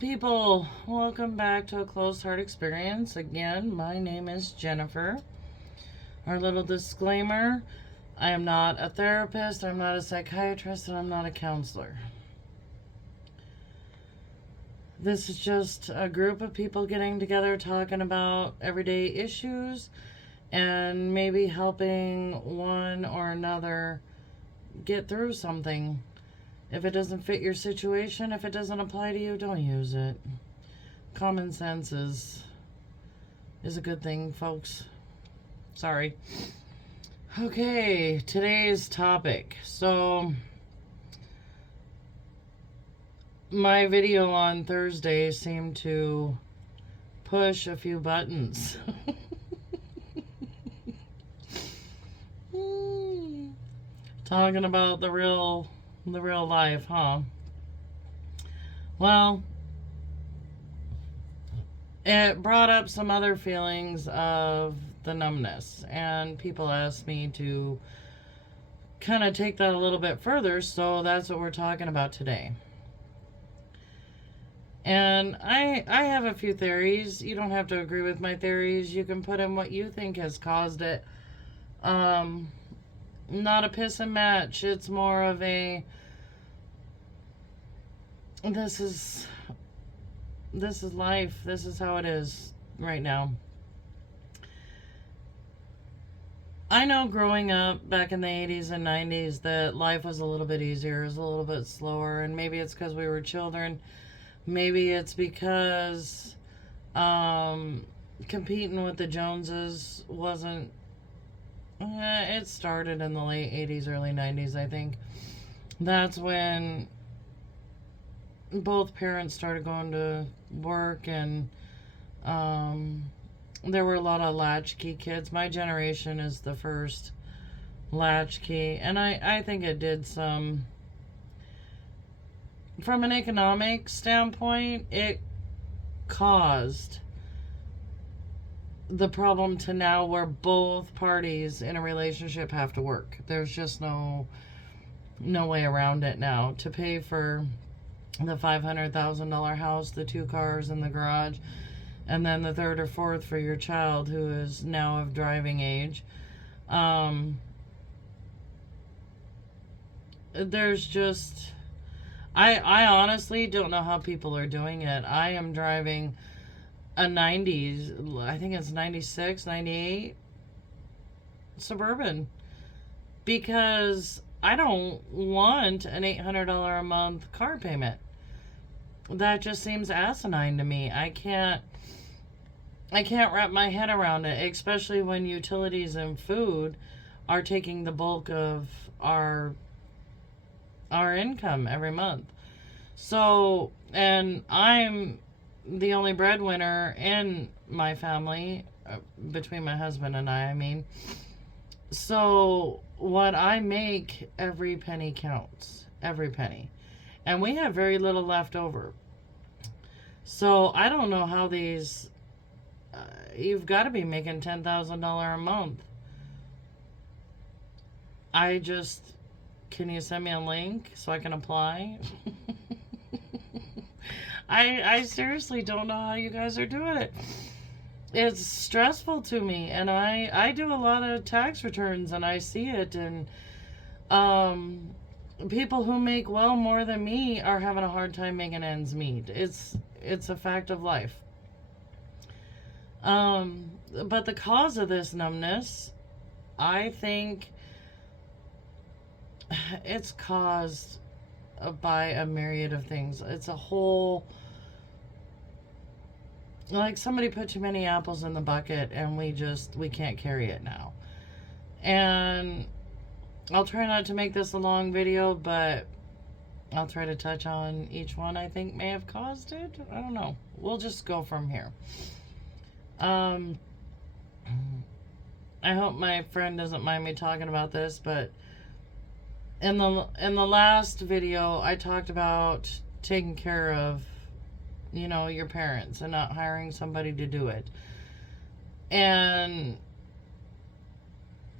People, welcome back to a closed heart experience. Again, my name is Jennifer. Our little disclaimer: I am not a therapist, I'm not a psychiatrist, and I'm not a counselor. This is just a group of people getting together talking about everyday issues and maybe helping one or another get through something. If it doesn't fit your situation, if it doesn't apply to you, don't use it. Common sense is a good thing, folks. Sorry. Okay, today's topic. So, my video on Thursday seemed to push a few buttons. Talking about the real life, huh? Well, it brought up some other feelings of the numbness, and people asked me to kind of take that a little bit further, so that's what we're talking about today. And I have a few theories. You don't have to agree with my theories. You can put in what you think has caused it. Not a piss and match. It's more of a this is life. This is how it is right now. I know growing up back in the 80s and 90s that life was a little bit easier, it was a little bit slower, and maybe it's because we were children. Maybe it's because competing with the Joneses wasn't. It started in the late 80s, early 90s, I think. That's when both parents started going to work, and there were a lot of latchkey kids. My generation is the first latchkey, and I think it did some. From an economic standpoint, it caused the problem to now where both parties in a relationship have to work. There's just no way around it now. To pay for the $500,000 house, the 2 cars in the garage, and then the third or fourth for your child who is now of driving age. There's just... I honestly don't know how people are doing it. I am driving a 90s, I think it's 96, 98 Suburban, because I don't want an $800 a month car payment. That just seems asinine to me. I can't wrap my head around it, especially when utilities and food are taking the bulk of our income every month. So, and I'm the only breadwinner in my family, between my husband and I mean. So, what I make, every penny counts. Every penny. And we have very little left over. So, I don't know how these... you've got to be making $10,000 a month. Can you send me a link so I can apply? I seriously don't know how you guys are doing it. It's stressful to me, and I do a lot of tax returns, and I see it, and people who make well more than me are having a hard time making ends meet. It's a fact of life. But the cause of this numbness, I think it's caused by a myriad of things. It's a whole... like somebody put too many apples in the bucket, and we can't carry it now. And I'll try not to make this a long video, but I'll try to touch on each one I think may have caused it. I don't know. We'll just go from here. I hope my friend doesn't mind me talking about this, but in the last video I talked about taking care of your parents and not hiring somebody to do it. And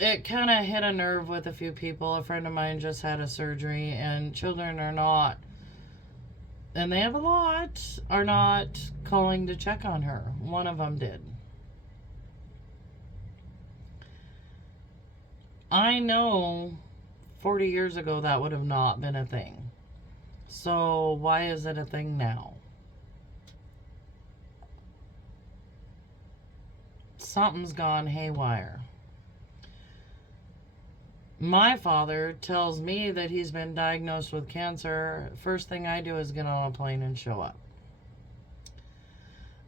it kind of hit a nerve with a few people. A friend of mine just had a surgery, and children are not and they have a lot, are not calling to check on her. One of them did. I know 40 years ago that would have not been a thing. So why is it a thing now? Something's gone haywire. My father tells me that he's been diagnosed with cancer. First thing I do is get on a plane and show up.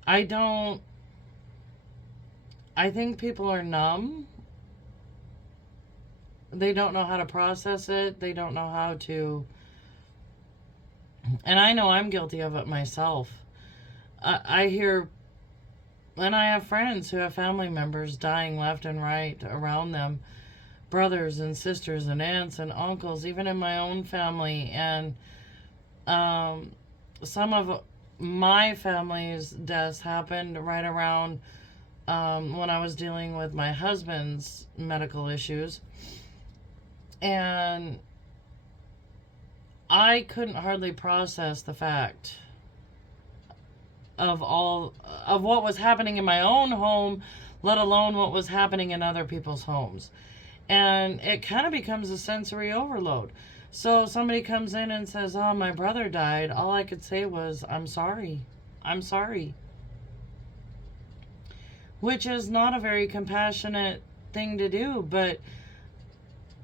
I think people are numb. They don't know how to process it. They don't know how to, and I know I'm guilty of it myself. I hear, and I have friends who have family members dying left and right around them, brothers and sisters and aunts and uncles, even in my own family. And some of my family's deaths happened right around when I was dealing with my husband's medical issues. And I couldn't hardly process the fact of what was happening in my own home, let alone what was happening in other people's homes. And it kind of becomes a sensory overload. So somebody comes in and says, "Oh, my brother died." All I could say was, "I'm sorry. I'm sorry." Which is not a very compassionate thing to do, but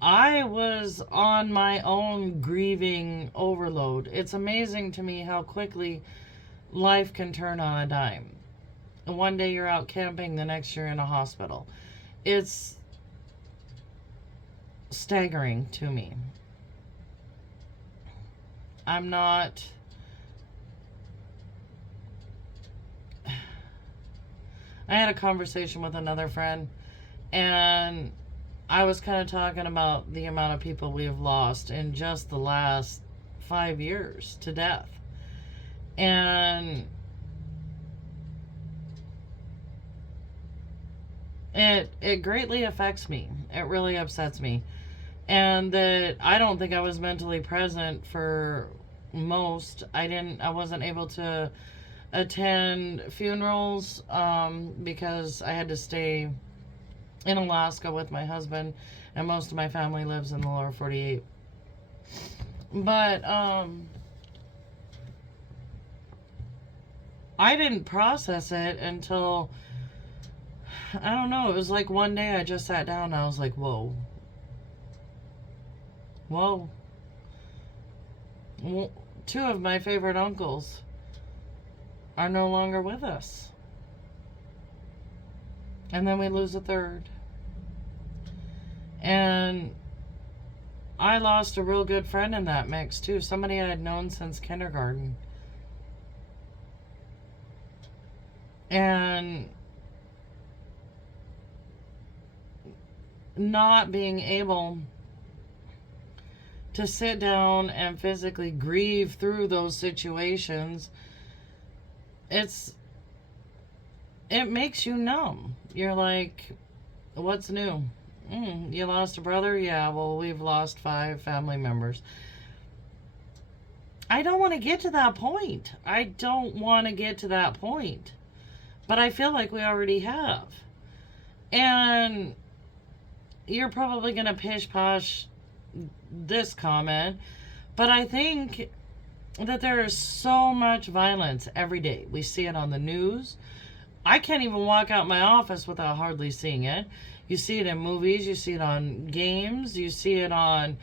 I was on my own grieving overload. It's amazing to me how quickly life can turn on a dime. One day you're out camping, the next you're in a hospital. It's staggering to me. I had a conversation with another friend, and I was kind of talking about the amount of people we have lost in just the last 5 years to death. And it greatly affects me. It really upsets me. And that I don't think I was mentally present for most. I wasn't able to attend funerals because I had to stay in Alaska with my husband, and most of my family lives in the lower 48. But I didn't process it until, I don't know, it was like one day I just sat down and I was like, whoa. Two of my favorite uncles are no longer with us. And then we lose a third. And I lost a real good friend in that mix too. Somebody I had known since kindergarten. And not being able to sit down and physically grieve through those situations, it makes you numb. You're like, what's new? You lost a brother? Yeah, well, we've lost 5 family members. I don't want to get to that point. I don't want to get to that point. But I feel like we already have. And you're probably going to pish-posh this comment, but I think that there is so much violence every day. We see it on the news. I can't even walk out my office without hardly seeing it. You see it in movies, you see it on games, you see it on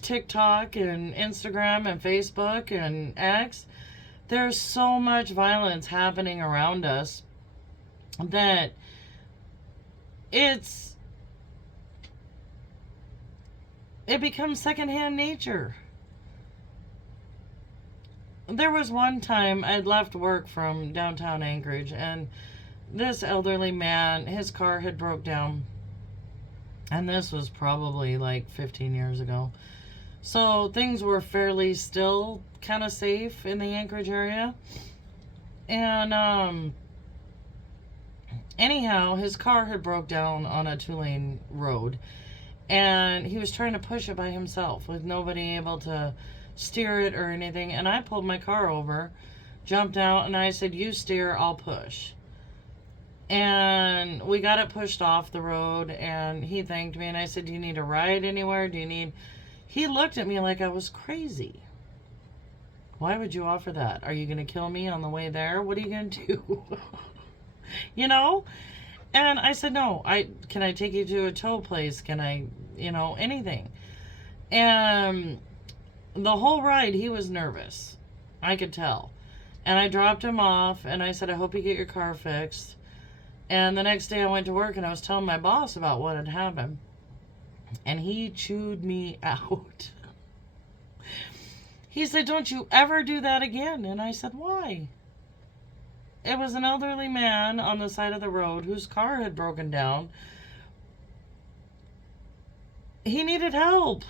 TikTok and Instagram and Facebook and X. There's so much violence happening around us that it becomes secondhand nature. There was one time I'd left work from downtown Anchorage, and this elderly man, his car had broke down. And this was probably like 15 years ago. So things were fairly still kind of safe in the Anchorage area. And anyhow, his car had broke down on a 2-lane road. And he was trying to push it by himself with nobody able to steer it or anything. And I pulled my car over, jumped out, and I said, you steer, I'll push. And we got it pushed off the road, and he thanked me, and I said, do you need a ride anywhere? He looked at me like I was crazy. Why would you offer that? Are you going to kill me on the way there? What are you going to do? You know? And I said, no, can I take you to a tow place? Can I, anything? And the whole ride, he was nervous. I could tell. And I dropped him off, and I said, I hope you get your car fixed. And the next day I went to work, and I was telling my boss about what had happened. And he chewed me out. He said, don't you ever do that again. And I said, why? It was an elderly man on the side of the road whose car had broken down. He needed help.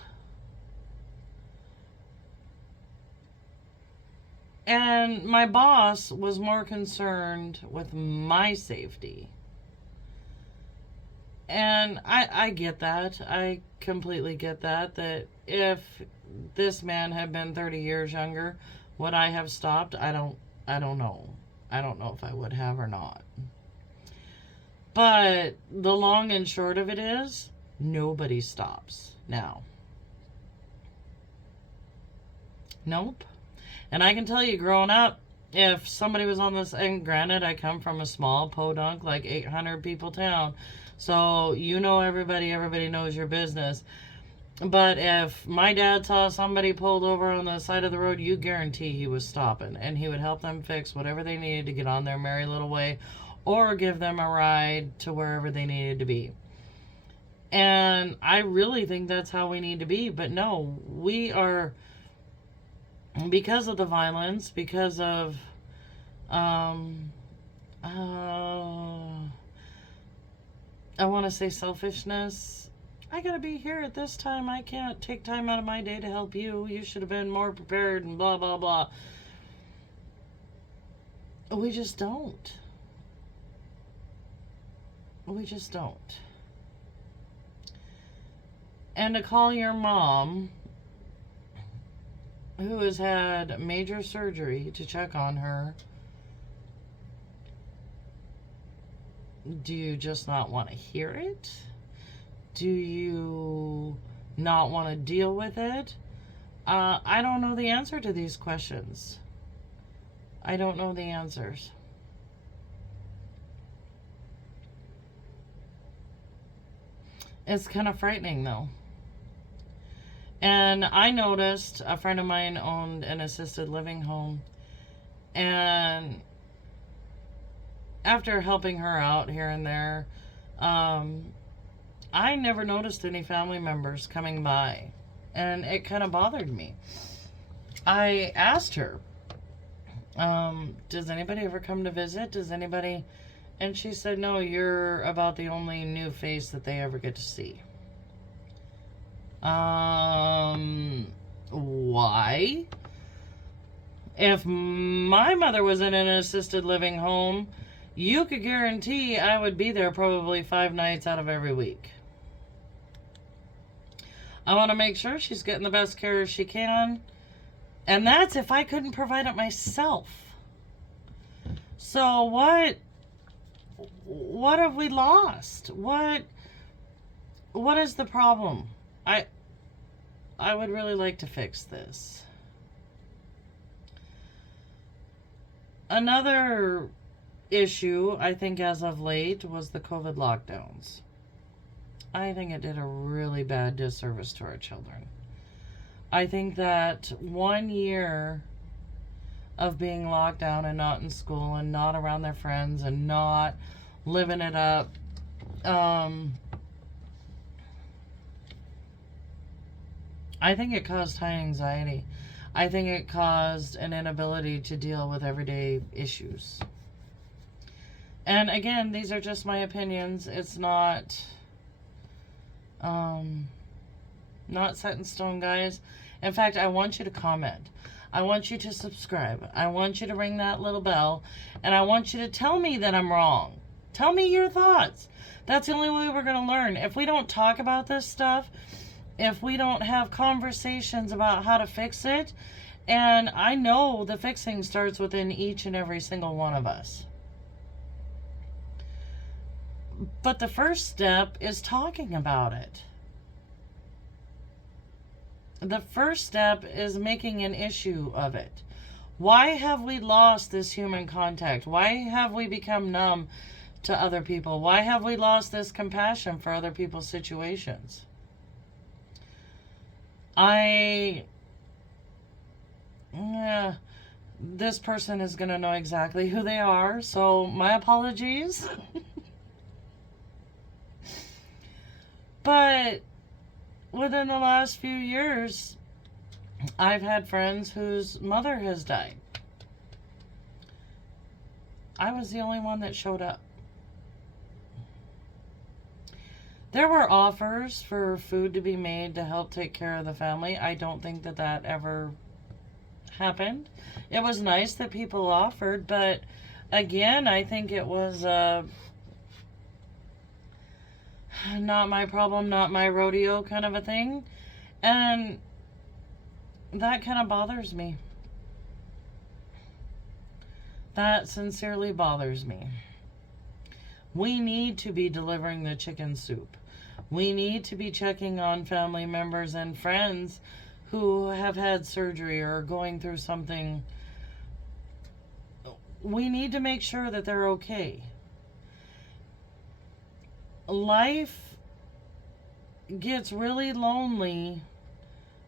And my boss was more concerned with my safety. And I get that. I completely get that. That if this man had been 30 years younger, would I have stopped? I don't know. I don't know if I would have or not. But the long and short of it is, nobody stops now. Nope. And I can tell you, growing up, if somebody was on this, and granted, I come from a small podunk, like 800 people town, so everybody knows your business. But if my dad saw somebody pulled over on the side of the road, you guarantee he was stopping, and he would help them fix whatever they needed to get on their merry little way, or give them a ride to wherever they needed to be. And I really think that's how we need to be. But no, we are, because of the violence, because of I want to say selfishness. I gotta be here at this time. I can't take time out of my day to help you. You should have been more prepared and blah, blah, blah. We just don't. We just don't. And to call your mom, who has had major surgery, to check on her, do you just not want to hear it? Do you not want to deal with it? I don't know the answer to these questions. I don't know the answers. It's kind of frightening, though. And I noticed a friend of mine owned an assisted living home, and after helping her out here and there, I never noticed any family members coming by, and it kind of bothered me. I asked her, does anybody ever come to visit? Does anybody? And she said, no, you're about the only new face that they ever get to see. Why? If my mother was in an assisted living home, you could guarantee I would be there probably 5 nights out of every week. I want to make sure she's getting the best care she can. And that's if I couldn't provide it myself. So what have we lost? What is the problem? I would really like to fix this. Another issue, I think, as of late, was the COVID lockdowns. I think it did a really bad disservice to our children. I think that 1 year of being locked down and not in school and not around their friends and not living it up, I think it caused high anxiety. I think it caused an inability to deal with everyday issues. And again, these are just my opinions. It's not set in stone, guys. In fact, I want you to comment. I want you to subscribe. I want you to ring that little bell. And I want you to tell me that I'm wrong. Tell me your thoughts. That's the only way we're going to learn. If we don't talk about this stuff, if we don't have conversations about how to fix it. And I know the fixing starts within each and every single one of us. But the first step is talking about it. The first step is making an issue of it. Why have we lost this human contact? Why have we become numb to other people? Why have we lost this compassion for other people's situations? This person is going to know exactly who they are, so my apologies. But within the last few years, I've had friends whose mother has died. I was the only one that showed up. There were offers for food to be made to help take care of the family. I don't think that that ever happened. It was nice that people offered, but again, I think it was not my problem, not my rodeo kind of a thing. And that kind of bothers me. That sincerely bothers me. We need to be delivering the chicken soup. We need to be checking on family members and friends who have had surgery or are going through something. We need to make sure that they're okay. Life gets really lonely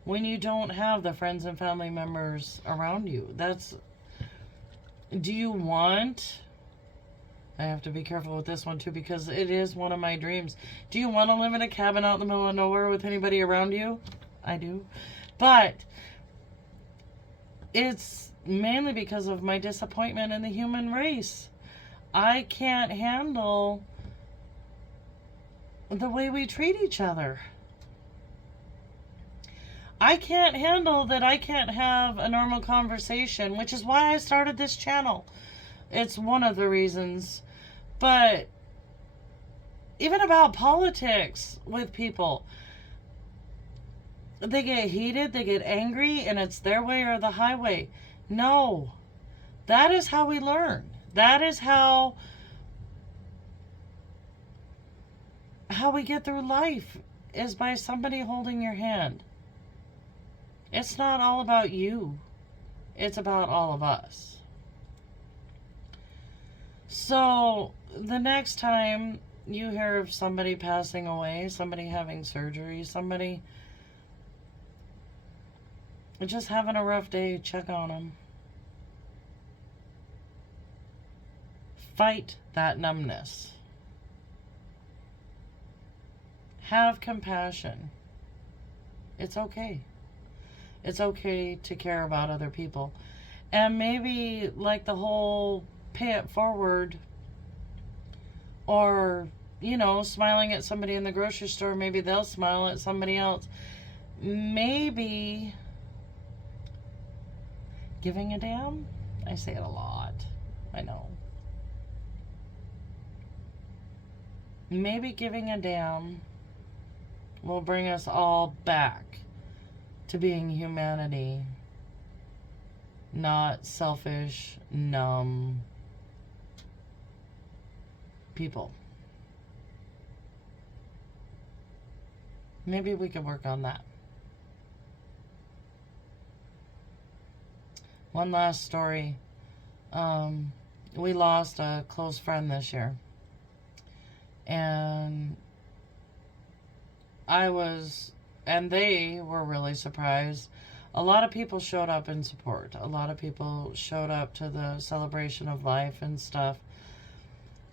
when you don't have the friends and family members around you. Do you want... I have to be careful with this one too, because it is one of my dreams. Do you want to live in a cabin out in the middle of nowhere with anybody around you? I do. But it's mainly because of my disappointment in the human race. I can't handle the way we treat each other. I can't handle that I can't have a normal conversation, which is why I started this channel. It's one of the reasons. But even about politics with people, they get heated, they get angry, and it's their way or the highway. No. That is how we learn. That is how we get through life, is by somebody holding your hand. It's not all about you. It's about all of us. So the next time you hear of somebody passing away, somebody having surgery, somebody just having a rough day, check on them. Fight that numbness. Have compassion. It's okay. It's okay to care about other people. And maybe like the whole pay it forward, or, smiling at somebody in the grocery store, maybe they'll smile at somebody else. Maybe giving a damn? I say it a lot. I know. Maybe giving a damn will bring us all back to being humanity, not selfish, numb people. Maybe we could work on that. One last story. We lost a close friend this year. And they were really surprised. A lot of people showed up in support. A lot of people showed up to the celebration of life and stuff.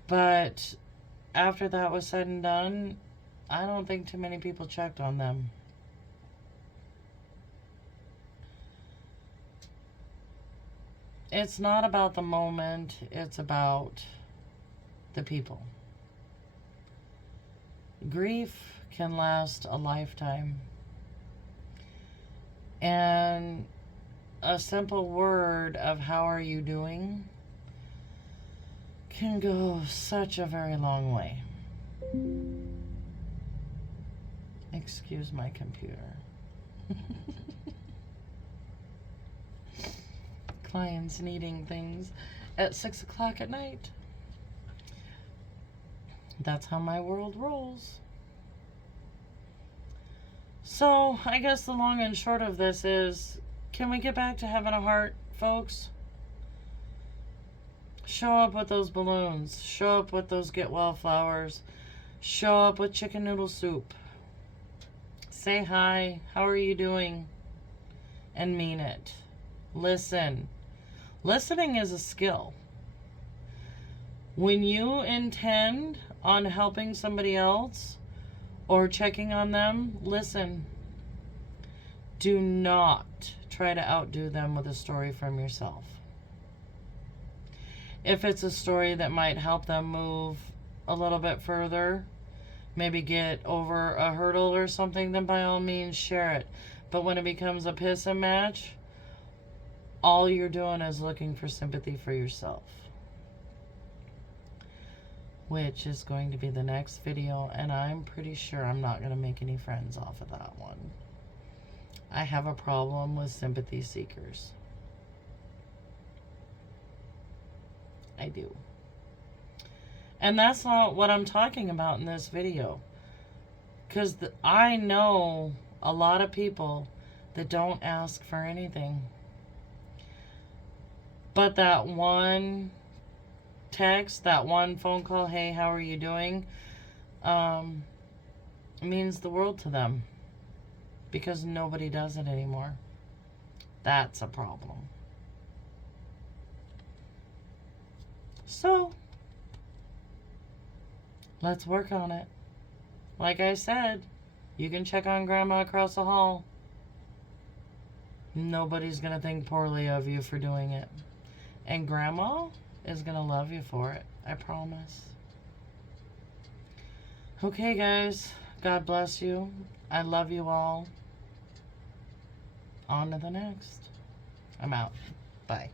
But after that was said and done, I don't think too many people checked on them. It's not about the moment, it's about the people. Grief can last a lifetime. And a simple word of "how are you doing" can go such a very long way. Excuse my computer. Clients needing things at 6 o'clock at night. That's how my world rolls. So, I guess the long and short of this is, can we get back to having a heart, folks? Show up with those balloons. Show up with those get well flowers. Show up with chicken noodle soup. Say hi. How are you doing? And mean it. Listen. Listening is a skill. When you intend on helping somebody else or checking on them, listen. Do not try to outdo them with a story from yourself. If it's a story that might help them move a little bit further, maybe get over a hurdle or something, then by all means share it. But when it becomes a piss and match, all you're doing is looking for sympathy for yourself. Which is going to be the next video, and I'm pretty sure I'm not going to make any friends off of that one. I have a problem with sympathy seekers. I do. And that's not what I'm talking about in this video. Because I know a lot of people that don't ask for anything. But that one text, that one phone call, hey, how are you doing, means the world to them. Because nobody does it anymore. That's a problem. So, let's work on it. Like I said, you can check on Grandma across the hall. Nobody's going to think poorly of you for doing it. And Grandma is going to love you for it. I promise. Okay, guys. God bless you. I love you all. On to the next. I'm out. Bye.